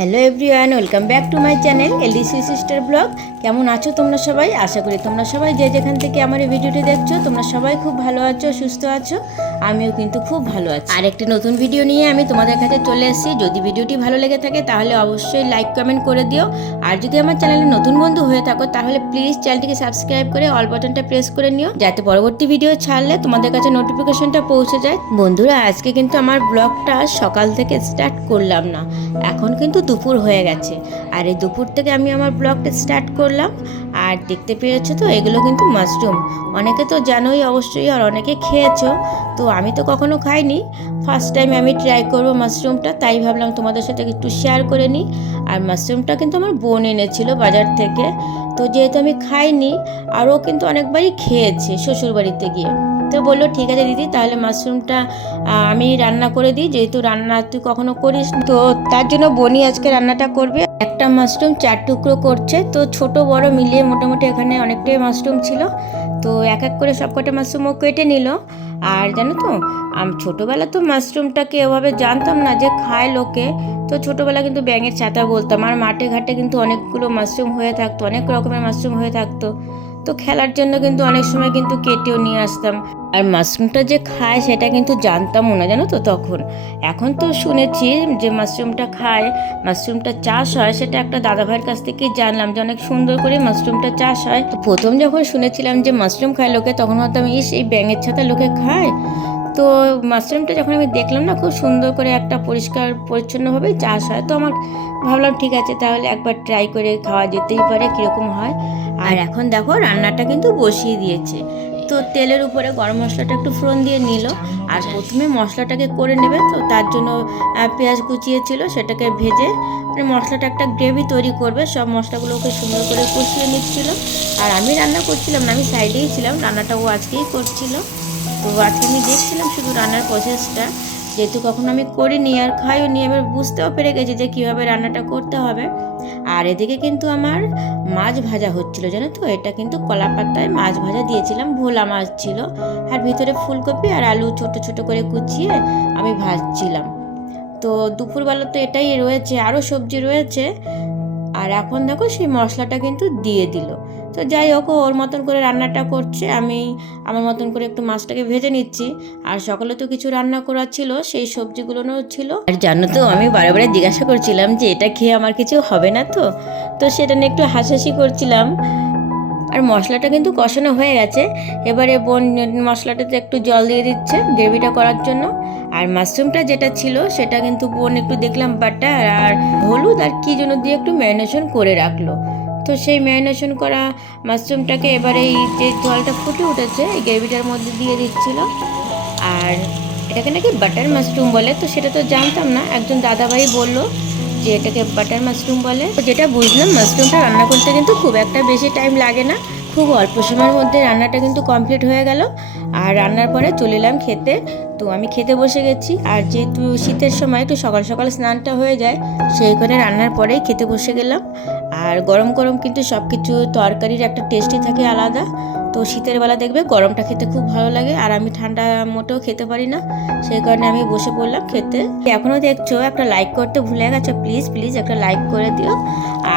Hello everyone, welcome back to my channel LDC sister blog. কেমন আছো তোমরা সবাই? আশা করি তোমরা সবাই যে যেখান থেকে আমার এই ভিডিওটি দেখছো তোমরা সবাই খুব ভালো আছো, সুস্থ আছো। আমিও কিন্তু খুব ভালো আছি। আর একটি নতুন ভিডিও নিয়ে আমি তোমাদের কাছে চলে এসেছি। যদি ভিডিওটি ভালো লেগে থাকে তাহলে অবশ্যই লাইক কমেন্ট করে দিও। আর যদি আমার চ্যানেলে নতুন বন্ধু হয়ে থাকো তাহলে প্লিজ চ্যানেলটিকে সাবস্ক্রাইব করে অল বাটনটা প্রেস করে নিও, যাতে পরবর্তী ভিডিও ছাড়লে তোমাদের কাছে নোটিফিকেশনটা পৌঁছে যায়। বন্ধুরা, আজকে কিন্তু আমার ব্লগটা সকাল থেকে স্টার্ট করলাম না, এখন কিন্তু দুপুর হয়ে গেছে। আর এই দুপুর থেকে আমি আমার ব্লগটা স্টার্ট করলাম। আর দেখতে পেয়েছো তো, এগুলো কিন্তু মাশরুম। অনেকে তো জানোই অবশ্যই, আর অনেকে খেয়েছো। তো আমি তো কখনো খাইনি, ফার্স্ট টাইম আমি ট্রাই করবো মাশরুমটা, তাই ভাবলাম তোমাদের সাথে একটু শেয়ার করে নিই। আর মাশরুমটা কিন্তু আমার বোন এনেছিল বাজার থেকে। তো যেহেতু আমি খাইনি, আরও কিন্তু অনেকবারই খেয়েছে শ্বশুরবাড়িতে গিয়ে। তো বললো ঠিক আছে দিদি, তাহলে মাশরুমটা আমি রান্না করে দিই, যেহেতু রান্না তুই কখনো করিস। তো তার জন্য বোনই আজকে রান্নাটা করবে। একটা মাশরুম 4 টুকরো করছে, তো ছোট বড় মিলিয়ে মোটামুটি এখানে অনেকটাই মাশরুম ছিল। তো এক এক করে সব কটা মাশরুমও কেটে নিল। আর জানো তো, আমি ছোটোবেলা তো মাশরুমটাকে এভাবে জানতাম না যে খায় লোকে। তো ছোটোবেলা কিন্তু ব্যাঙের ছাতা বলতাম। আর মাঠে ঘাটে কিন্তু অনেকগুলো মাশরুম হয়ে থাকতো, অনেক রকমের মাশরুম হয়ে থাকতো। তো খেলার জন্য কিন্তু অনেক সময় কিন্তু কেটেও নিয়ে আসতাম। আর মাশরুমটা যে খায় সেটা কিন্তু জানতামও না, জানো তো তখন। এখন তো শুনেছি যে মাশরুমটা খায়, মাশরুমটা চাষ হয়, সেটা একটা দাদাভাইয়ের কাছ থেকেই জানলাম যে অনেক সুন্দর করে মাশরুমটা চাষ হয়। তো প্রথম যখন শুনেছিলাম যে মাশরুম খায় লোকে, তখন ভাবতাম এই ব্যাঙের ছাতা লোকে খায়। তো মাশরুমটা যখন আমি দেখলাম না, খুব সুন্দর করে একটা পরিষ্কার পরিচ্ছন্নভাবে চাষ হয়, তো আমার ভাবলাম ঠিক আছে, তাহলে একবার ট্রাই করে খাওয়া যেতেই পারে কীরকম হয়। আর এখন দেখো রান্নাটা কিন্তু বসিয়ে দিয়েছে। তো তেলের উপরে গরম মশলাটা একটু ফোড়ন দিয়ে নিল। আর প্রথমে মশলাটাকে করে নেবে, তো তার জন্য পেঁয়াজ কুচিয়েছিল, সেটাকে ভেজে মানে মশলাটা একটা গ্রেভি তৈরি করবে। সব মশলাগুলোকে সুন্দর করে কষিয়ে নিচ্ছিল। আর আমি রান্না করছিলাম না, আমি সাইডেই ছিলাম, রান্নাটা ও আজকেই করছিল। তো আজকে আমি দেখছিলাম শুধু রান্নার প্রসেসটা, যেহেতু কখনো আমি করিনি আর খাইও নি, এবার বুঝতেও পেরে গেছি যে কীভাবে রান্নাটা করতে হবে। আর এদিকে কিন্তু আমার মাছ ভাজা হচ্ছিল, জানো তো। এটা কিন্তু কলা পাতায় মাছ ভাজা দিয়েছিলাম, ভোলা মাছ ছিল। আর ভিতরে ফুলকপি আর আলু ছোট ছোট করে কুচিয়ে আমি ভাজছিলাম। তো দুপুরবেলা তো এটাই রয়েছে, আরও সবজি রয়েছে। আর এখন দেখো সেই মশলাটা কিন্তু দিয়ে দিল। তো যাই হোক, ওর মতন করে রান্নাটা করছে, আমি আমার মতন করে একটু মাছটাকে ভেজে নিচ্ছি। আর সকালে তো কিছু রান্না করা ছিল, সেই সবজিগুলোও ছিল। আর জানো তো, আমি বারে বারে জিজ্ঞাসা করছিলাম যে এটা খেয়ে আমার কিছু হবে না তো। তো সেটা নিয়ে একটু হাসাহাসি করছিলাম। আর মশলাটা কিন্তু কষানো হয়ে গেছে। এবারে বোন মশলাটাতে একটু জল দিয়ে দিচ্ছে গ্রেভিটা করার জন্য। আর মাশরুমটা যেটা ছিল সেটা কিন্তু বোন একটু দেখলাম বাটার আর হলুদ আর কি জন্য দিয়ে একটু ম্যারিনেশন করে রাখলো। তো সেই ম্যারিনেশন করা মাশরুমটাকে এবারে এই যে জলটা ফুটে উঠেছে এই গ্রেভিটার মধ্যে দিয়ে দিচ্ছিল। আর এটাকে নাকি বাটার মাশরুম বলে, তো সেটা তো জানতাম না, একজন দাদাভাই বললো যে এটাকে বাটার মাশরুম বলে। যেটা বুঝলাম, মাশরুমটা রান্না করতে কিন্তু খুব একটা বেশি টাইম লাগে না, খুব অল্প সময়ের মধ্যে রান্নাটা কিন্তু কমপ্লিট হয়ে গেল। আর রান্নার পরে চলে এলাম খেতে। তো আমি খেতে বসে গেছি। আর যেহেতু শীতের সময় একটু সকাল সকাল স্নানটা হয়ে যায়, সেই করে রান্নার পরেই খেতে বসে গেলাম। আর গরম গরম কিন্তু সব কিছু তরকারির একটা টেস্টই থাকে আলাদা। তো শীতের বেলা দেখবে গরমটা খেতে খুব ভালো লাগে, আর আমি ঠান্ডা মোটেও খেতে পারি না, সেই কারণে আমি বসে পড়লাম খেতে। এখনও দেখছো একটা লাইক করতে ভুলে গেছো, প্লিজ প্লিজ একটা লাইক করে দিও।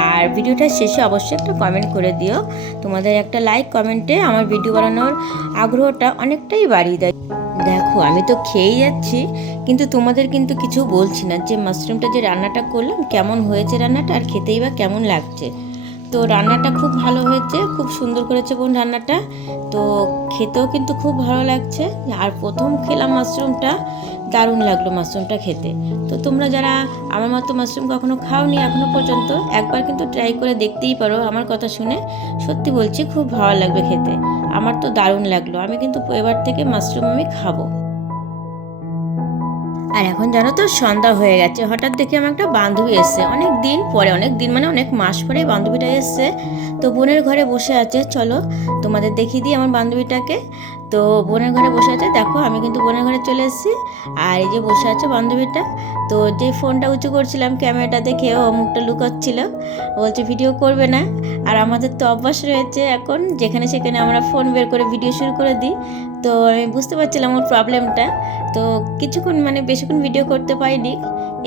আর ভিডিওটার শেষে অবশ্যই একটা কমেন্ট করে দিও। তোমাদের একটা লাইক কমেন্টে আমার ভিডিও বানানোর আগ্রহটা অনেকটাই বাড়িয়ে দেয়। দেখো আমি তো খেয়েই যাচ্ছি, কিন্তু তোমাদের কিন্তু কিছু বলছি না যে মাশরুমটা যে রান্নাটা করলাম কেমন হয়েছে রান্নাটা, আর খেতেই বা কেমন লাগছে। তো রান্নাটা খুব ভালো হয়েছে, খুব সুন্দর করেছে বোন রান্নাটা। তো খেতেও কিন্তু খুব ভালো লাগছে। আর প্রথম খেলাম মাশরুমটা, দারুণ লাগলো মাশরুমটা খেতে। তো তোমরা যারা আমার মতো মাশরুম কখনো খাওনি এখনো পর্যন্ত, একবার কিন্তু ট্রাই করে দেখতেই পারো আমার কথা শুনে। সত্যি বলছি, খুব ভালো লাগবে খেতে। আমার তো দারুণ লাগলো, আমি কিন্তু এবার থেকে মাশরুম আমি খাবো। আর এখন জানো তো সন্ধ্যা হয়ে গেছে, হঠাৎ দেখি আমার একটা বান্ধবী এসছে, অনেক দিন পরে, অনেক দিন মানে অনেক মাস পরে বান্ধবীটা এসছে। তো বোনের ঘরে বসে আছে, চলো তোমাদের দেখিয়ে দিই আমার বান্ধবীটাকে। তো বোনের ঘরে বসে আছে, দেখো আমি কিন্তু বোনের ঘরে চলে এসেছি। আর এই যে বসে আছে বান্ধবীটা। তো যে ফোনটা উঁচু করছিলাম ক্যামেরাটা দেখে ও মুখটা লুকাচ্ছিল, বলছে ভিডিও করবে না। আর আমাদের তো অভ্যাস রয়েছে এখন, যেখানে সেখানে আমরা ফোন বের করে ভিডিও শুরু করে দিই। তো আমি বুঝতে পারছিলাম ওর প্রবলেমটা। তো কিছুক্ষণ মানে বেশিক্ষণ ভিডিও করতে পারিনি,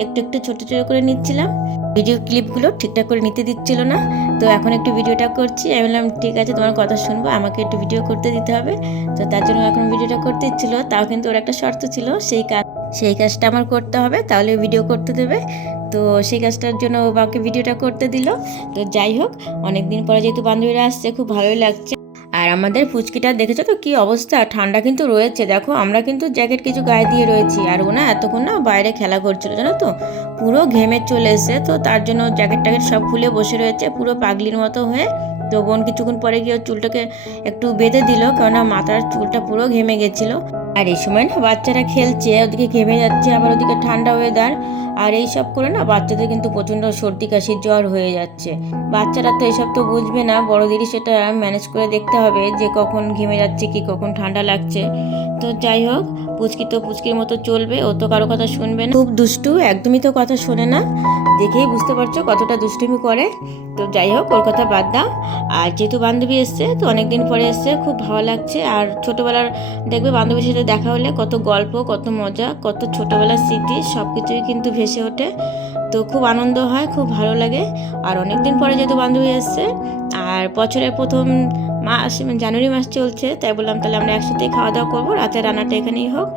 একটু একটু ছোটো ছোটো করে নিচ্ছিলাম। ভিডিও ক্লিপগুলো ঠিকঠাক করে নিতে দিচ্ছিল না। তো এখন একটু ভিডিওটা করছি, আমি বললাম ঠিক আছে তোমার কথা শুনবো, আমাকে একটু ভিডিও করতে দিতে হবে। তো তার জন্য এখন ভিডিওটা করতে ইচ্ছিল, তাও কিন্তু ওর একটা শর্ত ছিল, সেই কাজটা আমার করতে হবে, তাহলে ভিডিও করতে দেবে। তো সেই কাজটার জন্য ও আমাকে ভিডিওটা করতে দিল। তো যাই হোক, অনেকদিন পরে যেহেতু বান্ধবীরা আসছে, খুব ভালোই লাগছে। আর আমাদের পুচকিটা দেখেছো তো কি অবস্থা, ঠান্ডা কিন্তু রয়েছে। দেখো আমরা কিন্তু জ্যাকেট কিছু গায়ে দিয়ে রয়েছি, আর ও না এতক্ষণ না বাইরে খেলা করছিল জানো তো, পুরো ঘেমে চলে এসে। তো তার জন্য জ্যাকেট ট্যাকেট সব খুলে বসে রয়েছে পুরো পাগলির মতো হয়ে। তো বোন কিছুক্ষণ পরে গিয়ে চুলটাকে একটু বেঁধে দিল, কেননা মাথার চুলটা পুরো ঘেমে গেছিলো। আর এই সময় না বাচ্চারা খেলছে, ওদিকে ঘেমে যাচ্ছে, আবার ওদিকে ঠান্ডা ওয়েদার, আর এই সব করে না বাচ্চাদের কিন্তু প্রচণ্ড সর্দি কাশি জ্বর হয়ে যাচ্ছে। বাচ্চারা তো এসব তো বুঝবে না, বড়দেরই সেটা ম্যানেজ করে দেখতে হবে যে কখন ঘেমে যাচ্ছে কি কখন ঠান্ডা লাগছে। তো যাই হোক, পুচকি তো পুচকির মতো চলবে, ও তো কারো কথা শুনবে না, খুব দুষ্টু, একদমই তো কথা শোনে না, দেখেই বুঝতে পারছো কতটা দুষ্টুমি করে। তো যাই হোক, ওর কথা বাদ দাও। আর যেহেতু বান্ধবী এসছে, তো অনেকদিন পরে এসছে, খুব ভালো লাগছে। আর ছোটোবেলার দেখবে বান্ধবীর সাথে দেখা হলে কত গল্প, কত মজা, কত ছোটোবেলার স্মৃতি সব কিছুই কিন্তু ভেসে ওঠে। তো খুব আনন্দ হয়, খুব ভালো লাগে। আর অনেকদিন পরে যেহেতু বান্ধবী এসছে, আর বছরের প্রথম মাস জানুয়ারি মাস চলছে, তাই বললাম তাহলে আমরা একসাথেই খাওয়া দাওয়া করবো, রাতের রান্নাটা এখানেই হোক।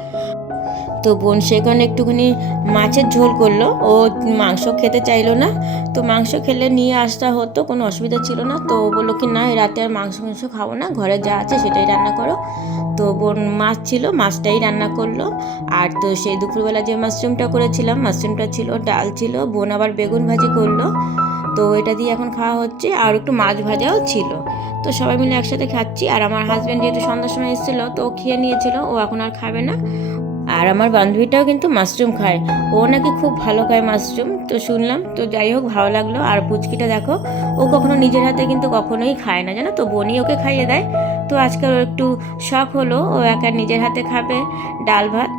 তো বোন সেখানে একটুখানি মাছের ঝোল করলো, ও মাংস খেতে চাইলো না। তো মাংস খেলে নিয়ে আসতে হতো, কোনো অসুবিধা ছিল না। তো বললো কি না, রাতে আর মাংস খাবো না, ঘরে যা আছে সেটাই রান্না করো। তো বোন মাছ ছিল, মাছটাই রান্না করলো। আর তো সেই দুপুরবেলা যে মাশরুমটা করেছিলাম, মাশরুমটা ছিল, ডাল ছিল, বোন আবার বেগুন ভাজি করলো। তো এটা দিয়ে এখন খাওয়া হচ্ছে, আর একটু মাছ ভাজাও ছিল। তো সবাই মিলে একসাথে খাচ্ছি। আর আমার হাজব্যান্ড যেহেতু সন্ধ্যার সময় এসেছিলো, তো ও খেয়ে নিয়েছিল, ও এখন আর খাবে না। আর আমার বান্ধবীটাও কিন্তু মাশরুম খায়, ও নাকি খুব ভালো খায় মাশরুম, তো শুনলাম। তো যাই হোক, ভালো লাগলো। আর পুচকিটা দেখো, ও কখনো নিজের হাতে কিন্তু কখনোই খায় না জানো তো, বোনই ওকে খাইয়ে দেয়। তো আজকে ওর একটু শখ হলো, ও একা নিজের হাতে খাবে ডাল ভাত।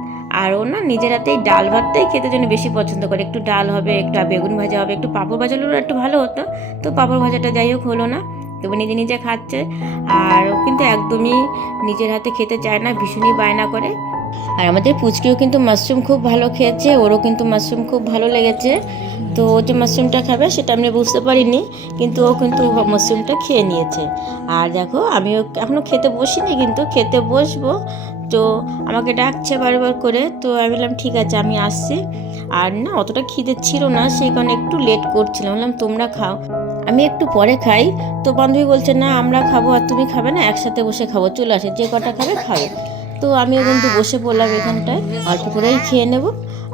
আর ও না নিজের হাতেই ডাল ভাতটাই খেতে জন্য বেশি পছন্দ করে, একটু ডাল হবে, একটু বেগুন ভাজা হবে, একটু পাঁপড় ভাজা হলে একটু ভালো হতো। তো পাঁপড় ভাজাটা যাই হোক হলো না, তবে নিজে নিজে খাচ্ছে। আর ও কিন্তু একদমই নিজের হাতে খেতে চায় না, ভীষণই বায়না করে। আর আমাদের পুচকিও কিন্তু মাশরুম খুব ভালো খেয়েছে, ওরও কিন্তু মাশরুম খুব ভালো লেগেছে। তো ও যে মাশরুমটা খাবে সেটা আমি বুঝতে পারিনি, কিন্তু ও কিন্তু মাশরুমটা খেয়ে নিয়েছে। আর দেখো, আমিও এখনও খেতে বসিনি, কিন্তু খেতে বসবো। তো আমাকে ডাকছে বারবার করে, তো আমি বললাম ঠিক আছে আমি আসছি। আর না অতটা খিদে ছিল না, সেই কারণে একটু লেট করছিলাম, বললাম তোমরা খাও, আমি একটু পরে খাই। তো বান্ধবী বলছে না আমরা খাবো আর তুমি খাবে না, একসাথে বসে খাবো, চলে আসে, যে কটা খাবে খাবে। তো আমিও কিন্তু বসে পড়লাম এখানটায়, অল্প করেই খেয়ে নেব।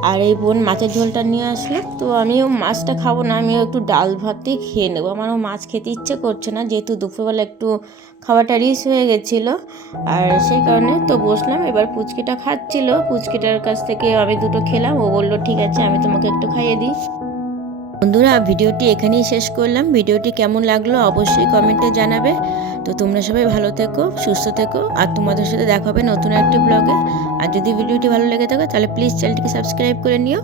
আর এই বোন মাছের ঝোলটা নিয়ে আসলো, তো আমিও মাছটা খাবো না, আমিও একটু ডাল ভাতেই খেয়ে নেবো, আমারও মাছ খেতে ইচ্ছে করছে না, যেহেতু দুপুরবেলা একটু খাওয়াটা রিচ হয়ে গেছিলো। আর সেই কারণে তো বসলাম। এবার পুচকিটা খাচ্ছিল, পুচকিটার কাছ থেকে আমি দুটো খেলাম, ও বললো ঠিক আছে আমি তোমাকে একটু খাইয়ে দিই। বন্ধুরা, ভিডিওটি এখানেই শেষ করলাম। ভিডিওটি কেমন লাগলো অবশ্যই কমেন্টে জানাবে। তো তোমরা সবাই ভালো থেকো, সুস্থ থেকো, আর তোমাদের সাথে দেখা হবে নতুন একটি ব্লগে। আর যদি ভিডিওটি ভালো লেগে থাকে তাহলে প্লিজ চ্যানেলটিকে সাবস্ক্রাইব করে নিও।